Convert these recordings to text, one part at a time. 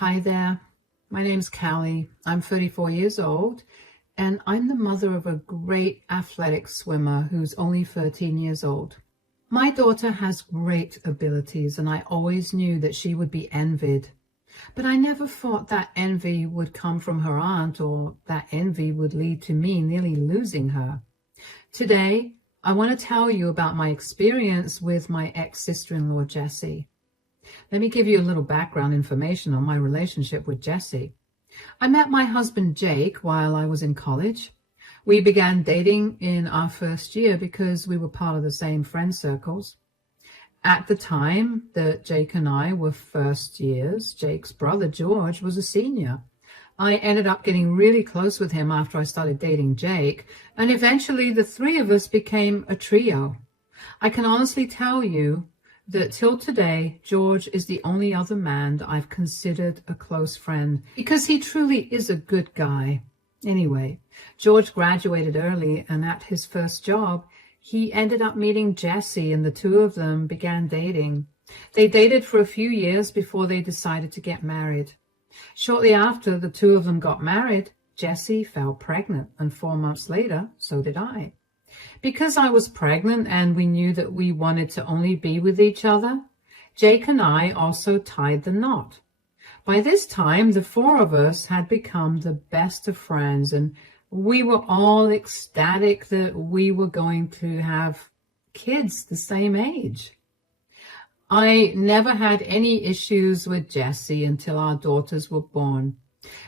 Hi there, my name's Callie. I'm 34 years old and I'm the mother of a great athletic swimmer who's only 13 years old. My daughter has great abilities and I always knew that she would be envied. But I never thought that envy would come from her aunt or that envy would lead to me nearly losing her. Today, I want to tell you about my experience with my ex-sister-in-law, Jessie. Let me give you a little background information on my relationship with Jessie. I met my husband Jake while I was in college. We began dating in our first year because we were part of the same friend circles. At the time that Jake and I were first years, Jake's brother George was a senior. I ended up getting really close with him after I started dating Jake, and eventually the three of us became a trio. I can honestly tell you that till today, George is the only other man that I've considered a close friend because he truly is a good guy. Anyway, George graduated early, and at his first job, he ended up meeting Jessie, and the two of them began dating. They dated for a few years before they decided to get married. Shortly after the two of them got married, Jessie fell pregnant, and 4 months later, so did I. Because I was pregnant and we knew that we wanted to only be with each other, Jake and I also tied the knot. By this time, the four of us had become the best of friends, and we were all ecstatic that we were going to have kids the same age. I never had any issues with Jessie until our daughters were born.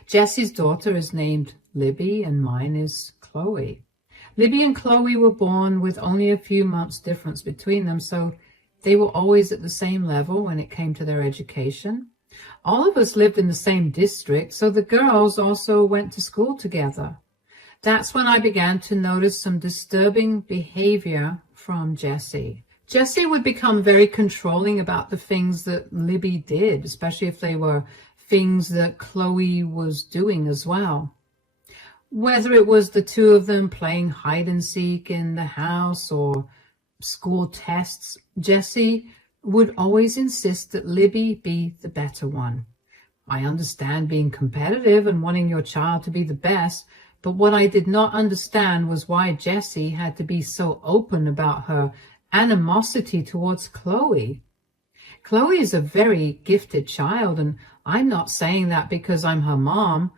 Jessie's daughter is named Libby and mine is Chloe. Libby and Chloe were born with only a few months difference between them, so they were always at the same level when it came to their education. All of us lived in the same district, so the girls also went to school together. That's when I began to notice some disturbing behavior from Jessie. Jessie would become very controlling about the things that Libby did, especially if they were things that Chloe was doing as well. Whether it was the two of them playing hide and seek in the house or school tests, Jessie would always insist that Libby be the better one. I understand being competitive and wanting your child to be the best, but what I did not understand was why Jessie had to be so open about her animosity towards Chloe. Chloe is a very gifted child, and I'm not saying that because I'm her mom.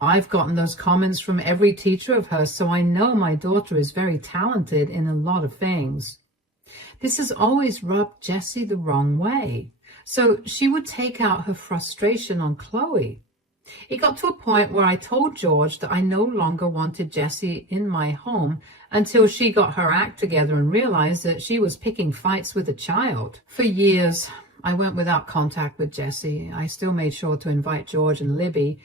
I've gotten those comments from every teacher of hers, so I know my daughter is very talented in a lot of things. This has always rubbed Jessie the wrong way, so she would take out her frustration on Chloe. It got to a point where I told George that I no longer wanted Jessie in my home until she got her act together and realized that she was picking fights with a child. For years, I went without contact with Jessie. I still made sure to invite George and Libby,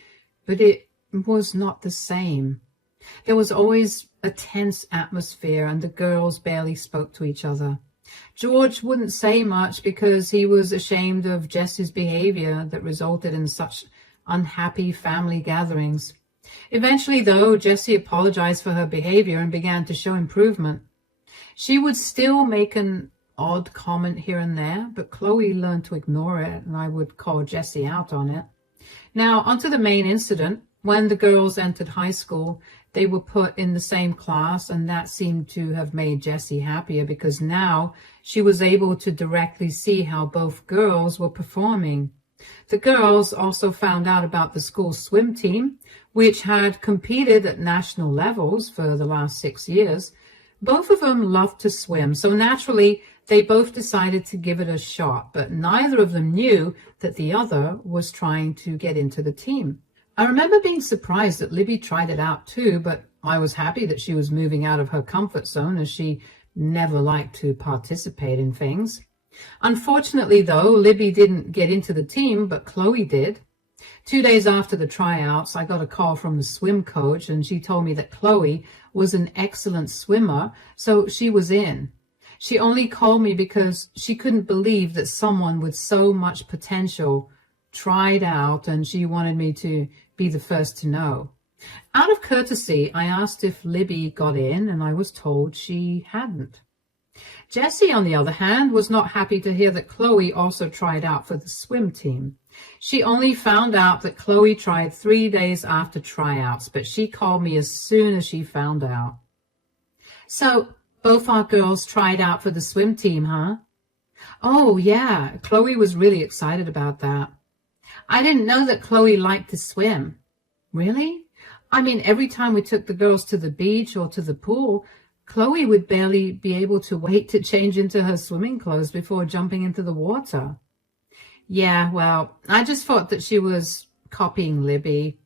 but it was not the same. There was always a tense atmosphere and the girls barely spoke to each other. George wouldn't say much because he was ashamed of Jessie's behavior that resulted in such unhappy family gatherings. Eventually, though, Jessie apologized for her behavior and began to show improvement. She would still make an odd comment here and there, but Chloe learned to ignore it, and I would call Jessie out on it. Now, onto the main incident. When the girls entered high school, they were put in the same class, and that seemed to have made Jessie happier because now she was able to directly see how both girls were performing. The girls also found out about the school swim team, which had competed at national levels for the last 6 years. Both of them loved to swim, so naturally they both decided to give it a shot, but neither of them knew that the other was trying to get into the team. I remember being surprised that Libby tried it out too, but I was happy that she was moving out of her comfort zone as she never liked to participate in things. Unfortunately, though, Libby didn't get into the team, but Chloe did. 2 days after the tryouts, I got a call from the swim coach, and she told me that Chloe was an excellent swimmer, so she was in. She only called me because she couldn't believe that someone with so much potential tried out, and she wanted me to be the first to know. Out of courtesy, I asked if Libby got in, and I was told she hadn't. Jessie, on the other hand, was not happy to hear that Chloe also tried out for the swim team. She only found out that Chloe tried 3 days after tryouts, but she called me as soon as she found out. So, both our girls tried out for the swim team, huh? Oh, yeah, Chloe was really excited about that. I didn't know that Chloe liked to swim. Really? I mean, every time we took the girls to the beach or to the pool, Chloe would barely be able to wait to change into her swimming clothes before jumping into the water. Yeah, well, I just thought that she was copying Libby.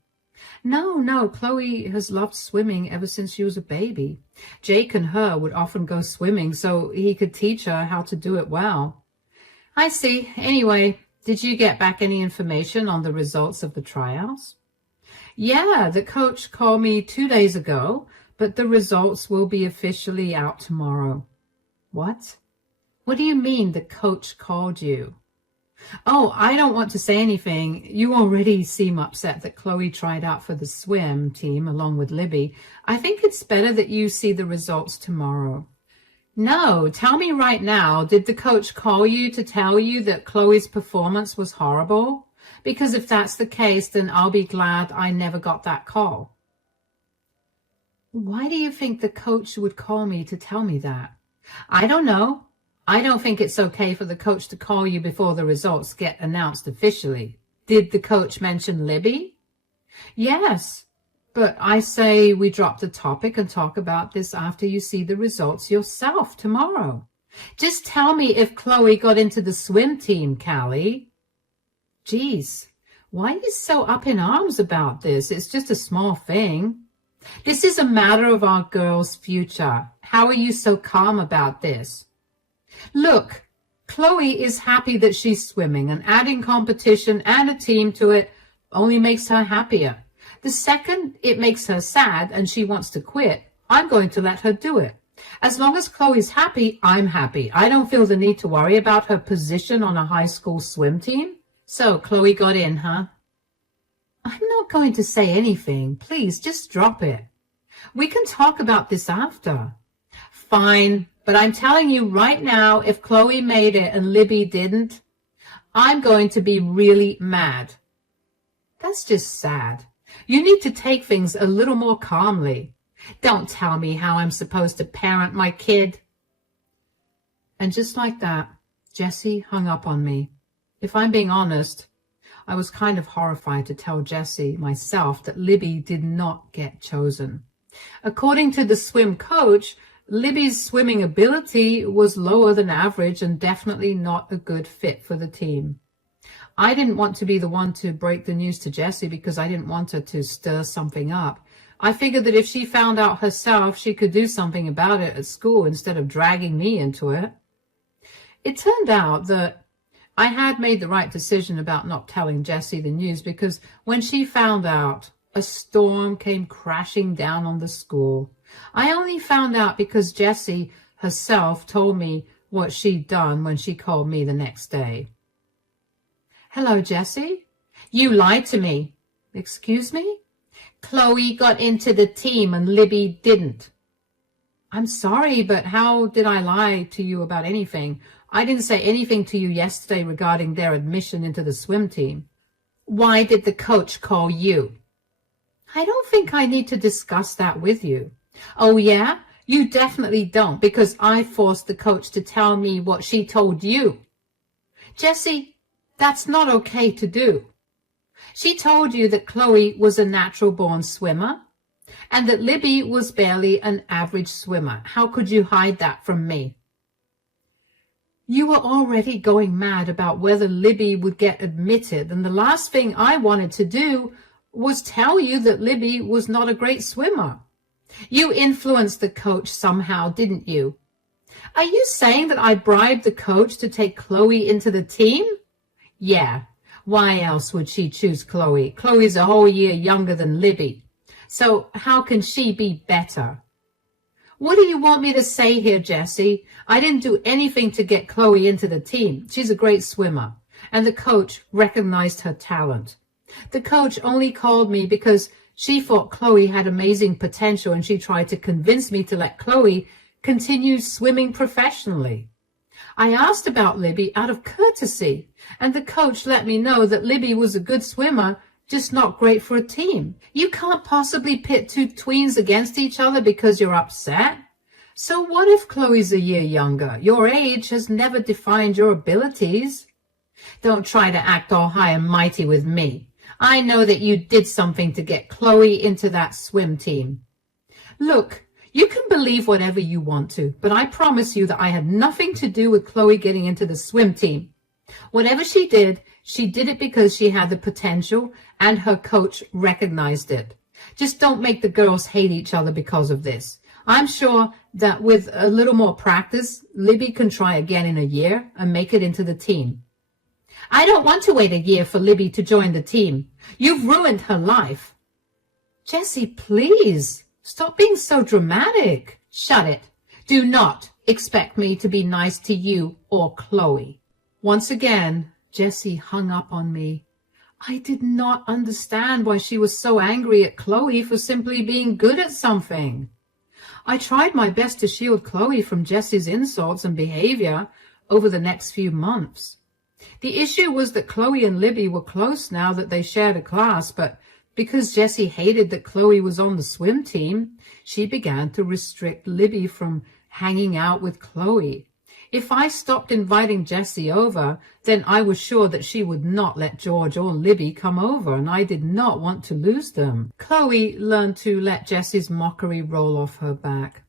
No, Chloe has loved swimming ever since she was a baby. Jake and her would often go swimming so he could teach her how to do it well. I see. Anyway, did you get back any information on the results of the tryouts? Yeah, the coach called me 2 days ago, but the results will be officially out tomorrow. What? What do you mean the coach called you? Oh, I don't want to say anything. You already seem upset that Chloe tried out for the swim team along with Libby. I think it's better that you see the results tomorrow. No, tell me right now, did the coach call you to tell you that Chloe's performance was horrible? Because if that's the case, then I'll be glad I never got that call. Why do you think the coach would call me to tell me that? I don't know. I don't think it's okay for the coach to call you before the results get announced officially. Did the coach mention Libby? Yes, but I say we drop the topic and talk about this after you see the results yourself tomorrow. Just tell me if Chloe got into the swim team, Callie. Geez, why are you so up in arms about this? It's just a small thing. This is a matter of our girls' future. How are you so calm about this? Look, Chloe is happy that she's swimming, and adding competition and a team to it only makes her happier. The second it makes her sad and she wants to quit, I'm going to let her do it. As long as Chloe's happy, I'm happy. I don't feel the need to worry about her position on a high school swim team. So Chloe got in, huh? I'm not going to say anything. Please, just drop it. We can talk about this after. Fine, but I'm telling you right now, if Chloe made it and Libby didn't, I'm going to be really mad. That's just sad. You need to take things a little more calmly. Don't tell me how I'm supposed to parent my kid. And just like that, Jessie hung up on me. If I'm being honest, I was kind of horrified to tell Jessie myself that Libby did not get chosen. According to the swim coach, Libby's swimming ability was lower than average and definitely not a good fit for the team. I didn't want to be the one to break the news to Jessie because I didn't want her to stir something up. I figured that if she found out herself, she could do something about it at school instead of dragging me into it. It turned out that I had made the right decision about not telling Jessie the news because when she found out, a storm came crashing down on the school. I only found out because Jessie herself told me what she'd done when she called me the next day. Hello, Jessie. You lied to me. Excuse me? Chloe got into the team and Libby didn't. I'm sorry, but how did I lie to you about anything? I didn't say anything to you yesterday regarding their admission into the swim team. Why did the coach call you? I don't think I need to discuss that with you. Oh, yeah? You definitely don't, because I forced the coach to tell me what she told you. Jessie, that's not okay to do. She told you that Chloe was a natural-born swimmer and that Libby was barely an average swimmer. How could you hide that from me? You were already going mad about whether Libby would get admitted, and the last thing I wanted to do was tell you that Libby was not a great swimmer. You influenced the coach somehow, didn't you? Are you saying that I bribed the coach to take Chloe into the team? Yeah. Why else would she choose Chloe? Chloe's a whole year younger than Libby. So how can she be better? What do you want me to say here, Jessie? I didn't do anything to get Chloe into the team. She's a great swimmer, and the coach recognized her talent. The coach only called me because she thought Chloe had amazing potential, and she tried to convince me to let Chloe continue swimming professionally. I asked about Libby out of courtesy, and the coach let me know that Libby was a good swimmer, just not great for a team. You can't possibly pit two tweens against each other because you're upset. So what if Chloe's a year younger? Your age has never defined your abilities. Don't try to act all high and mighty with me. I know that you did something to get Chloe into that swim team. Look, you can believe whatever you want to, but I promise you that I had nothing to do with Chloe getting into the swim team. Whatever she did it because she had the potential and her coach recognized it. Just don't make the girls hate each other because of this. I'm sure that with a little more practice, Libby can try again in a year and make it into the team. I don't want to wait a year for Libby to join the team. You've ruined her life. Jessie, please, stop being so dramatic. Shut it. Do not expect me to be nice to you or Chloe. Once again, Jessie hung up on me. I did not understand why she was so angry at Chloe for simply being good at something. I tried my best to shield Chloe from Jessie's insults and behavior over the next few months. The issue was that Chloe and Libby were close now that they shared a class, but because Jessie hated that Chloe was on the swim team, she began to restrict Libby from hanging out with Chloe. If I stopped inviting Jessie over, then I was sure that she would not let George or Libby come over, and I did not want to lose them. Chloe learned to let Jessie's mockery roll off her back,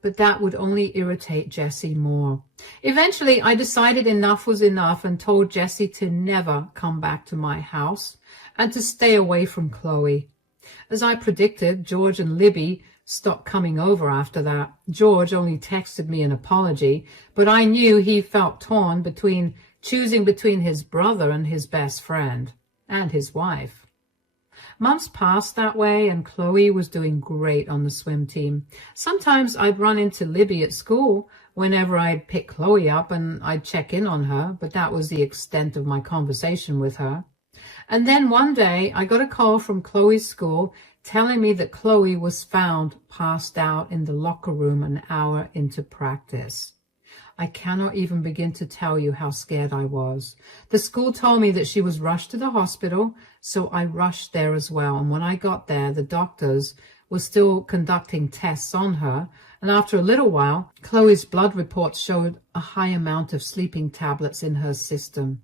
but that would only irritate Jessie more. Eventually, I decided enough was enough and told Jessie to never come back to my house and to stay away from Chloe. As I predicted, George and Libby stopped coming over after that. George only texted me an apology, but I knew he felt torn between choosing between his brother and his best friend and his wife. Months passed that way, and Chloe was doing great on the swim team. Sometimes I'd run into Libby at school whenever I'd pick Chloe up, and I'd check in on her, but that was the extent of my conversation with her. And then one day I got a call from Chloe's school telling me that Chloe was found passed out in the locker room an hour into practice. I cannot even begin to tell you how scared I was. The school told me that she was rushed to the hospital, so I rushed there as well. And when I got there, the doctors were still conducting tests on her. And after a little while, Chloe's blood reports showed a high amount of sleeping tablets in her system.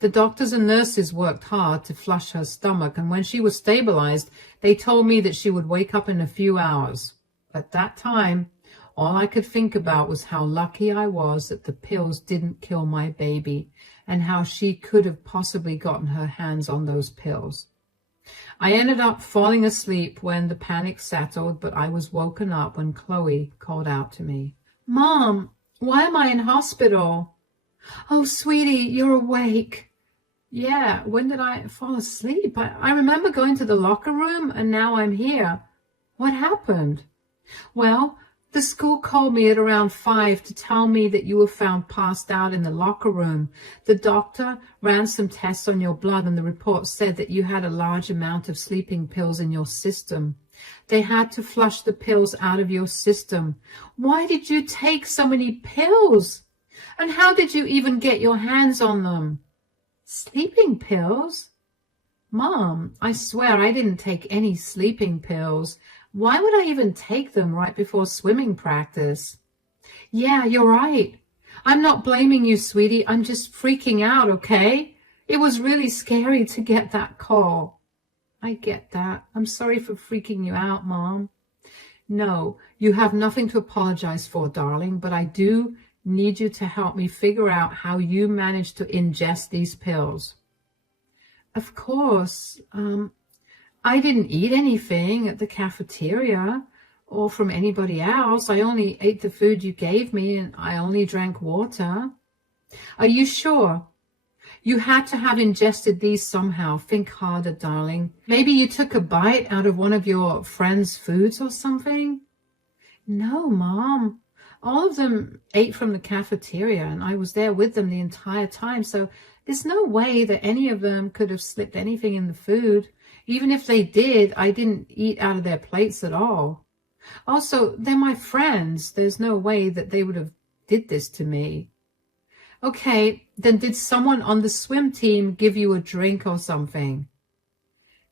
The doctors and nurses worked hard to flush her stomach, and when she was stabilized, they told me that she would wake up in a few hours. At that time, all I could think about was how lucky I was that the pills didn't kill my baby, and how she could have possibly gotten her hands on those pills. I ended up falling asleep when the panic settled, but I was woken up when Chloe called out to me. "Mom, why am I in hospital?" "Oh, sweetie, you're awake." "Yeah, when did I fall asleep? I remember going to the locker room, and now I'm here. What happened?" "Well, the school called me at around 5 to tell me that you were found passed out in the locker room. The doctor ran some tests on your blood, and the report said that you had a large amount of sleeping pills in your system. They had to flush the pills out of your system." "Why did you take so many pills? And how did you even get your hands on them?" "Sleeping pills?" "Mom, I swear I didn't take any sleeping pills. Why would I even take them right before swimming practice?" "Yeah, you're right. I'm not blaming you, sweetie. I'm just freaking out, okay? It was really scary to get that call." "I get that. I'm sorry for freaking you out, Mom." "No, you have nothing to apologize for, darling, but I do need you to help me figure out how you managed to ingest these pills." "Of course. I didn't eat anything at the cafeteria or from anybody else. I only ate the food you gave me, and I only drank water." "Are you sure? You had to have ingested these somehow. Think harder, darling. Maybe you took a bite out of one of your friend's foods or something?" "No, Mom. All of them ate from the cafeteria, and I was there with them the entire time, so there's no way that any of them could have slipped anything in the food. Even if they did, I didn't eat out of their plates at all." Also, they're my friends. There's no way that they would have did this to me. Okay, then did someone on the swim team give you a drink or something?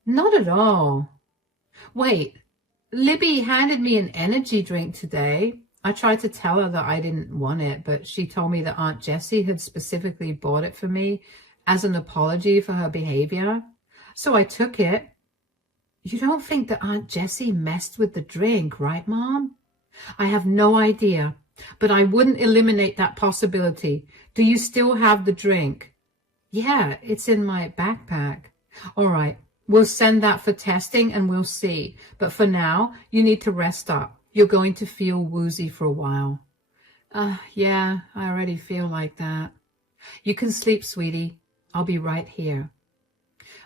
Not at all. Wait, Libby handed me an energy drink today. I tried to tell her that I didn't want it, but she told me that Aunt Jessie had specifically bought it for me as an apology for her behavior. So I took it. You don't think that Aunt Jessie messed with the drink, right, Mom? I have no idea, but I wouldn't eliminate that possibility. Do you still have the drink? Yeah, it's in my backpack. All right, we'll send that for testing and we'll see. But for now, you need to rest up. You're going to feel woozy for a while. Yeah, I already feel like that. You can sleep, sweetie. I'll be right here.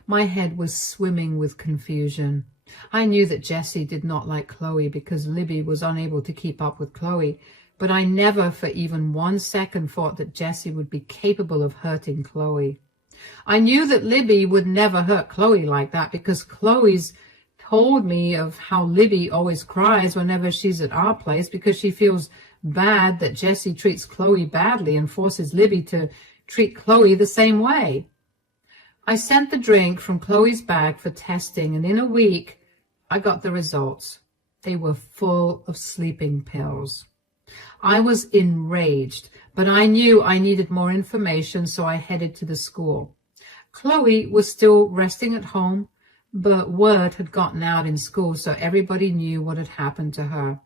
My head was swimming with confusion. I knew that Jessie did not like Chloe because Libby was unable to keep up with Chloe, but I never for even 1 second thought that Jessie would be capable of hurting Chloe. I knew that Libby would never hurt Chloe like that because Chloe's told me of how Libby always cries whenever she's at our place because she feels bad that Jessie treats Chloe badly and forces Libby to treat Chloe the same way. I sent the drink from Chloe's bag for testing, and in a week, I got the results. They were full of sleeping pills. I was enraged, but I knew I needed more information, so I headed to the school. Chloe was still resting at home, but word had gotten out in school, so everybody knew what had happened to her.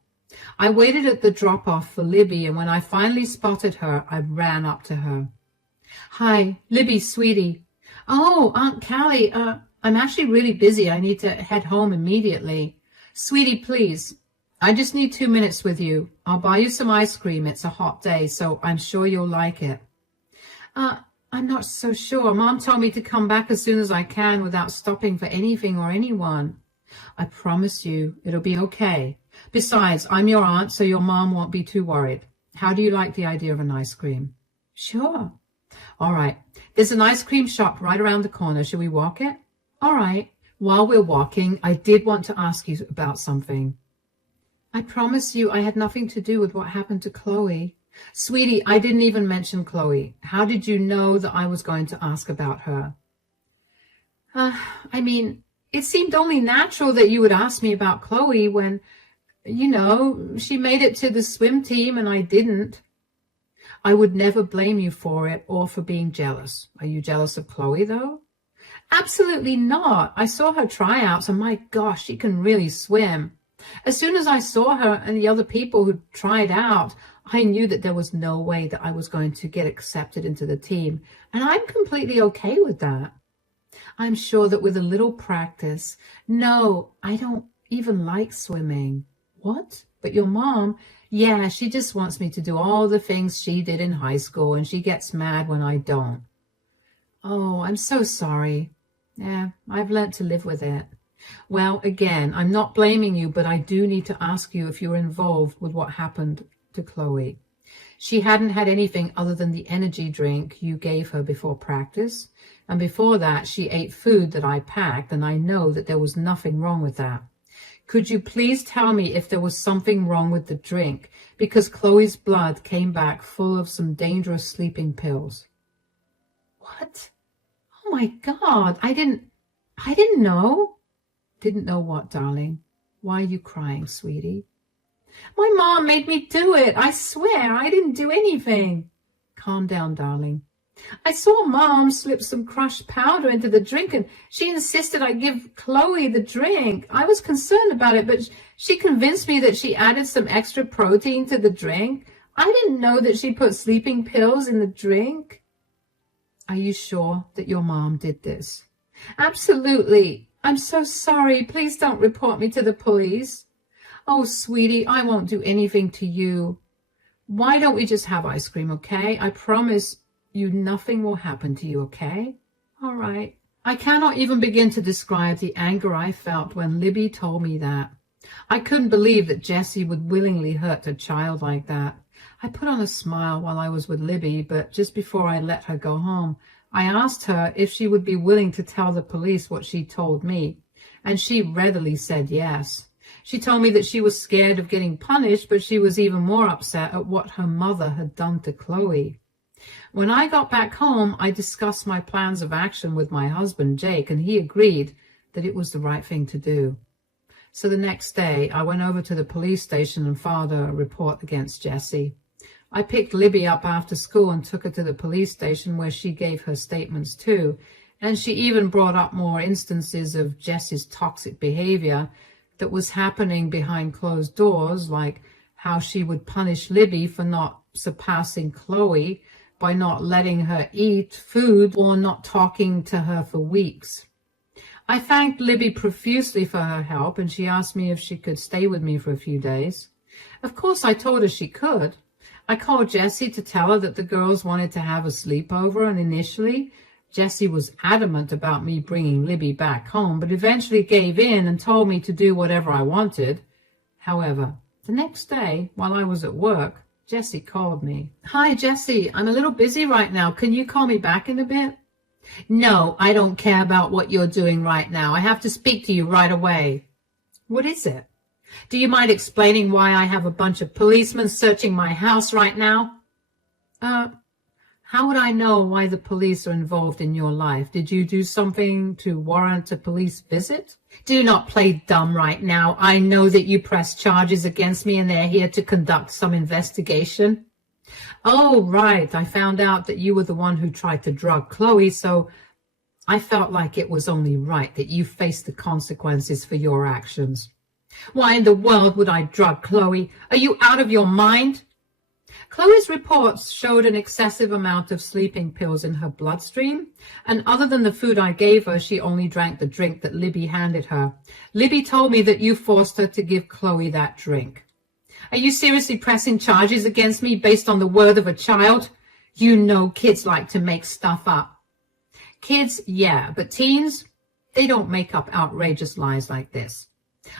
I waited at the drop-off for Libby, and when I finally spotted her, I ran up to her. Hi, Libby, sweetie. Oh, Aunt Callie, I'm actually really busy. I need to head home immediately. Sweetie, please. I just need 2 minutes with you. I'll buy you some ice cream. It's a hot day, so I'm sure you'll like it. I'm not so sure. Mom told me to come back as soon as I can without stopping for anything or anyone. I promise you it'll be okay. Besides, I'm your aunt, so your mom won't be too worried. How do you like the idea of an ice cream? Sure. All right. There's an ice cream shop right around the corner. Should we walk it? All right. While we're walking, I did want to ask you about something. I promise you I had nothing to do with what happened to Chloe. Sweetie, I didn't even mention Chloe. How did you know that I was going to ask about her? I mean, it seemed only natural that you would ask me about Chloe when, she made it to the swim team and I didn't. I would never blame you for it or for being jealous. Are you jealous of Chloe, though? Absolutely not. I saw her tryouts, and my gosh, she can really swim. As soon as I saw her and the other people who tried out, I knew that there was no way that I was going to get accepted into the team, and I'm completely okay with that. I'm sure that with a little practice. No, I don't even like swimming. What? But your mom... Yeah, she just wants me to do all the things she did in high school, and she gets mad when I don't. Oh, I'm so sorry. Yeah, I've learnt to live with it. Well, again, I'm not blaming you, but I do need to ask you if you're involved with what happened to Chloe. She hadn't had anything other than the energy drink you gave her before practice, and before that she ate food that I packed, and I know that there was nothing wrong with that. Could you please tell me if there was something wrong with the drink, because Chloe's blood came back full of some dangerous sleeping pills? What? Oh my God, I didn't know. Didn't know what, darling? Why are you crying, sweetie? My mom made me do it. I swear I didn't do anything. Calm down, darling. I saw Mom slip some crushed powder into the drink, and she insisted I give Chloe the drink. I was concerned about it, but she convinced me that she added some extra protein to the drink. I didn't know that she put sleeping pills in the drink. Are you sure that your mom did this? Absolutely. I'm so sorry. Please don't report me to the police. Oh, sweetie, I won't do anything to you. Why don't we just have ice cream, okay? I promise you nothing will happen to you, okay? All right. I cannot even begin to describe the anger I felt when Libby told me that. I couldn't believe that Jessie would willingly hurt a child like that. I put on a smile while I was with Libby, but just before I let her go home, I asked her if she would be willing to tell the police what she told me, and she readily said yes. She told me that she was scared of getting punished, but she was even more upset at what her mother had done to Chloe. When I got back home, I discussed my plans of action with my husband, Jake, and he agreed that it was the right thing to do. So the next day, I went over to the police station and filed a report against Jessie. I picked Libby up after school and took her to the police station where she gave her statements too, and she even brought up more instances of Jessie's toxic behavior that was happening behind closed doors, like how she would punish Libby for not surpassing Chloe by not letting her eat food or not talking to her for weeks. I thanked Libby profusely for her help, and she asked me if she could stay with me for a few days. Of course, I told her she could. I called Jessie to tell her that the girls wanted to have a sleepover, and initially, Jessie was adamant about me bringing Libby back home, but eventually gave in and told me to do whatever I wanted. However, the next day, while I was at work, Jessie called me. "Hi, Jessie, I'm a little busy right now. Can you call me back in a bit?" "No, I don't care about what you're doing right now. I have to speak to you right away." "What is it? Do you mind explaining why I have a bunch of policemen searching my house right now?" How would I know why the police are involved in your life? Did you do something to warrant a police visit?" "Do not play dumb right now. I know that you pressed charges against me and they're here to conduct some investigation." "Oh, right. I found out that you were the one who tried to drug Chloe, so I felt like it was only right that you face the consequences for your actions." "Why in the world would I drug Chloe? Are you out of your mind?" Chloe's reports showed an excessive amount of sleeping pills in her bloodstream, and other than the food I gave her, she only drank the drink that Libby handed her. Libby told me that you forced her to give Chloe that drink. "Are you seriously pressing charges against me based on the word of a child? You know kids like to make stuff up." "Kids, yeah, but teens, they don't make up outrageous lies like this."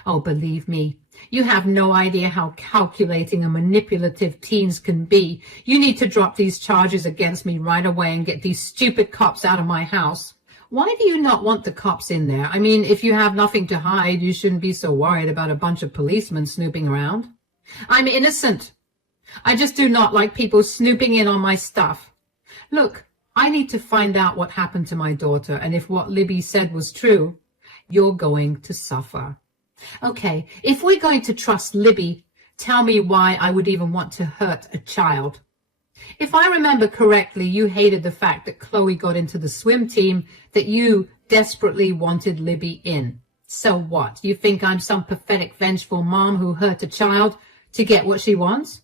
"Oh, believe me, you have no idea how calculating and manipulative teens can be. You need to drop these charges against me right away and get these stupid cops out of my house." "Why do you not want the cops in there? I mean, if you have nothing to hide, you shouldn't be so worried about a bunch of policemen snooping around." "I'm innocent. I just do not like people snooping in on my stuff. Look, I need to find out what happened to my daughter, and if what Libby said was true, you're going to suffer." "Okay, if we're going to trust Libby, tell me why I would even want to hurt a child." "If I remember correctly, you hated the fact that Chloe got into the swim team, that you desperately wanted Libby in. So what? You think I'm some pathetic, vengeful mom who hurt a child to get what she wants?"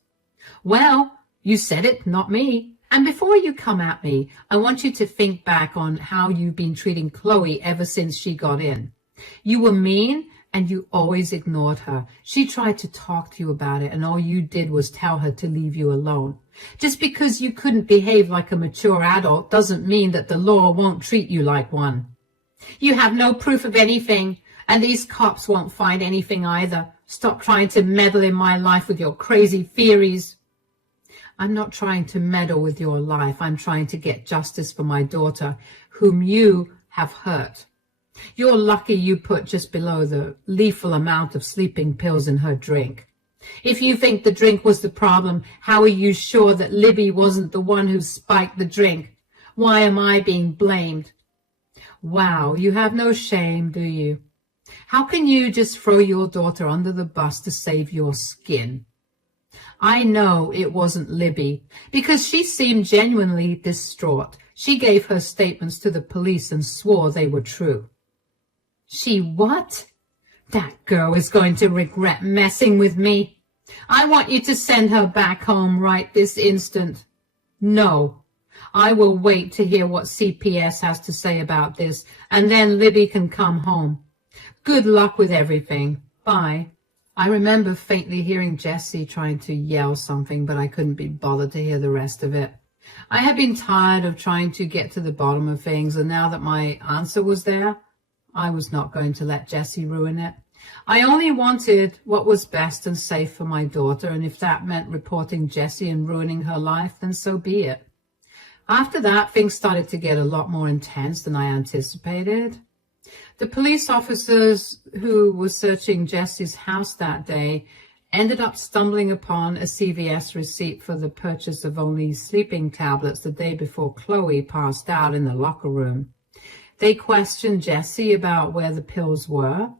"Well, you said it, not me. And before you come at me, I want you to think back on how you've been treating Chloe ever since she got in. You were mean, and you always ignored her. She tried to talk to you about it, and all you did was tell her to leave you alone. Just because you couldn't behave like a mature adult doesn't mean that the law won't treat you like one. You have no proof of anything, and these cops won't find anything either. Stop trying to meddle in my life with your crazy theories." "I'm not trying to meddle with your life. I'm trying to get justice for my daughter, whom you have hurt. You're lucky you put just below the lethal amount of sleeping pills in her drink. If you think the drink was the problem, how are you sure that Libby wasn't the one who spiked the drink? Why am I being blamed?" "Wow, you have no shame, do you? How can you just throw your daughter under the bus to save your skin?" "I know it wasn't Libby, because she seemed genuinely distraught. She gave her statements to the police and swore they were true." "She what? That girl is going to regret messing with me. I want you to send her back home right this instant." "No, I will wait to hear what CPS has to say about this, and then Libby can come home. Good luck with everything. Bye." I remember faintly hearing Jessie trying to yell something, but I couldn't be bothered to hear the rest of it. I had been tired of trying to get to the bottom of things, and now that my answer was there, I was not going to let Jessie ruin it. I only wanted what was best and safe for my daughter, and if that meant reporting Jessie and ruining her life, then so be it. After that, things started to get a lot more intense than I anticipated. The police officers who were searching Jesse's house that day ended up stumbling upon a CVS receipt for the purchase of only sleeping tablets the day before Chloe passed out in the locker room. They questioned Jessie about where the pills were,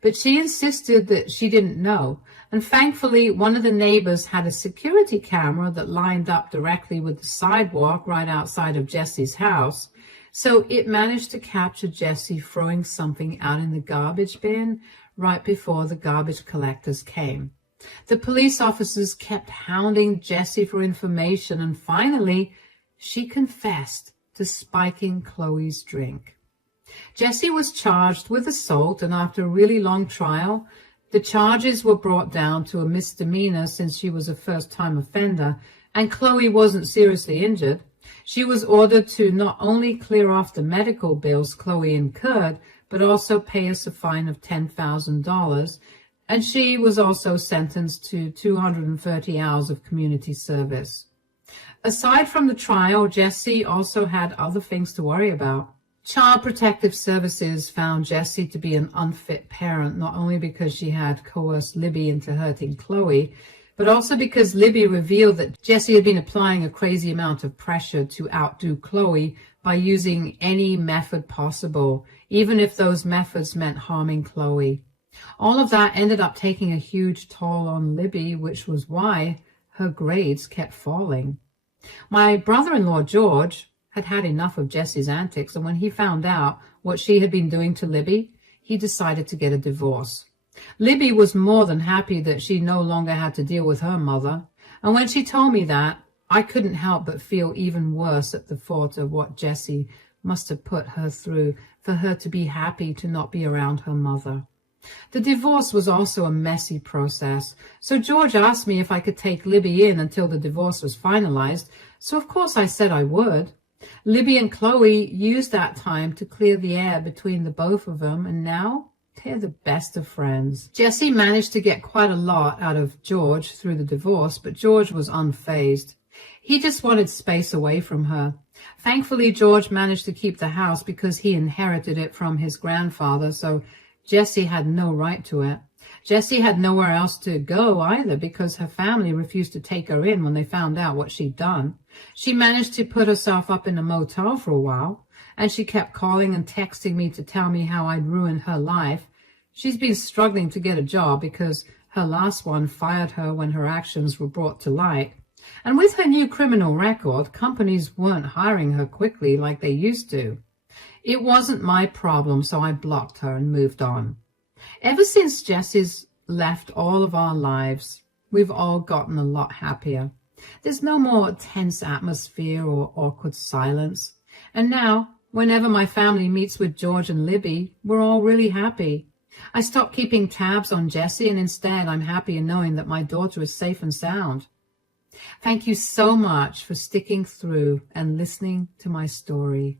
but she insisted that she didn't know. And thankfully, one of the neighbors had a security camera that lined up directly with the sidewalk right outside of Jessie's house. So it managed to capture Jessie throwing something out in the garbage bin right before the garbage collectors came. The police officers kept hounding Jessie for information, and finally, she confessed to spiking Chloe's drink. Jessie was charged with assault, and after a really long trial, the charges were brought down to a misdemeanor since she was a first-time offender, and Chloe wasn't seriously injured. She was ordered to not only clear off the medical bills Chloe incurred, but also pay us a fine of $10,000, and she was also sentenced to 230 hours of community service. Aside from the trial, Jessie also had other things to worry about. Child Protective Services found Jessie to be an unfit parent, not only because she had coerced Libby into hurting Chloe, but also because Libby revealed that Jessie had been applying a crazy amount of pressure to outdo Chloe by using any method possible, even if those methods meant harming Chloe. All of that ended up taking a huge toll on Libby, which was why her grades kept falling. My brother-in-law, George, had enough of Jessie's antics, and when he found out what she had been doing to Libby, he decided to get a divorce. Libby was more than happy that she no longer had to deal with her mother, and when she told me that, I couldn't help but feel even worse at the thought of what Jessie must have put her through for her to be happy to not be around her mother. The divorce was also a messy process, so George asked me if I could take Libby in until the divorce was finalized, so of course I said I would. Libby and Chloe used that time to clear the air between the both of them, and now they're the best of friends. Jessie managed to get quite a lot out of George through the divorce, but George was unfazed. He just wanted space away from her. Thankfully, George managed to keep the house because he inherited it from his grandfather, so Jessie had no right to it. Jessie had nowhere else to go either because her family refused to take her in when they found out what she'd done. She managed to put herself up in a motel for a while, and she kept calling and texting me to tell me how I'd ruined her life. She's been struggling to get a job because her last one fired her when her actions were brought to light. And with her new criminal record, companies weren't hiring her quickly like they used to. It wasn't my problem, so I blocked her and moved on. Ever since Jessie's left all of our lives, we've all gotten a lot happier. There's no more tense atmosphere or awkward silence. And now, whenever my family meets with George and Libby, we're all really happy. I stopped keeping tabs on Jessie, and instead I'm happy in knowing that my daughter is safe and sound. Thank you so much for sticking through and listening to my story.